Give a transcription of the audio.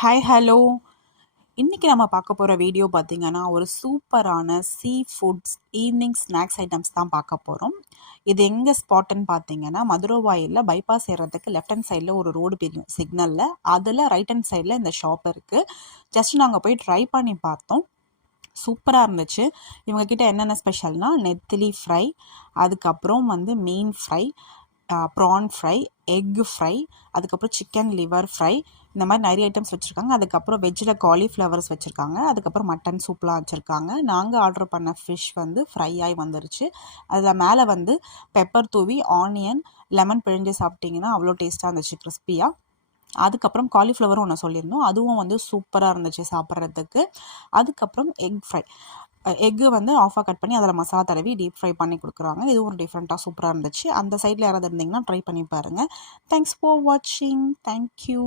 Hi hello. இன்றைக்கி நம்ம பார்க்க போகிற வீடியோ பார்த்திங்கன்னா ஒரு சூப்பரான seafoods evening snacks items தான் பார்க்க போகிறோம். இது எங்கே ஸ்பாட்டுன்னு பார்த்தீங்கன்னா மதுரவாயிலில் பைபாஸ் ஏறுறதுக்கு லெஃப்ட் ஹேண்ட் சைடில் ஒரு ரோடு பிரியும் சிக்னலில், அதில் ரைட் ஹேண்ட் சைடில் இந்த ஷாப் இருக்குது. ஜஸ்ட் நாங்கள் போய் ட்ரை பண்ணி பார்த்தோம், சூப்பராக இருந்துச்சு. இவங்கக்கிட்ட என்னென்ன ஸ்பெஷல்னால் நெத்திலி ஃப்ரை, அதுக்கப்புறம் மீன் fry, prawn fry, egg fry, அதுக்கப்புறம் சிக்கன் லிவர் ஃப்ரை, இந்த மாதிரி நிறைய ஐட்டம்ஸ் வச்சுருக்காங்க. அதுக்கப்புறம் வெஜ்ஜில் காலிஃப்ளவர்ஸ் வச்சுருக்காங்க. அதுக்கப்புறம் மட்டன் சூப்லாம் வச்சுருக்காங்க. நாங்கள் ஆர்டர் பண்ண ஃபிஷ் ஃப்ரை ஆகி வந்துருச்சு. அதில் மேலே பெப்பர் தூவி ஆனியன் லெமன் பிழிஞ்சு சாப்பிட்டிங்கன்னா அவ்வளோ டேஸ்ட்டாக இருந்துச்சு, கிறிஸ்பியாக. அதுக்கப்புறம் காலிஃப்ளவரும் ஒன்று சொல்லியிருந்தோம், அதுவும் சூப்பராக இருந்துச்சு சாப்பிட்றதுக்கு. அதுக்கப்புறம் எக் ஃப்ரை, எக்கு ஆஃபாக கட் பண்ணி அதில் மசாலா தடவி டீப் ஃப்ரை பண்ணி கொடுக்குறாங்க. இதுவும் ஒரு டிஃப்ரெண்ட்டாக சூப்பராக இருந்துச்சு. அந்த சைடில் யாராவது இருந்தீங்கன்னா ட்ரை பண்ணி பாருங்கள். தேங்க்ஸ் ஃபார் வாட்சிங். தேங்க்யூ.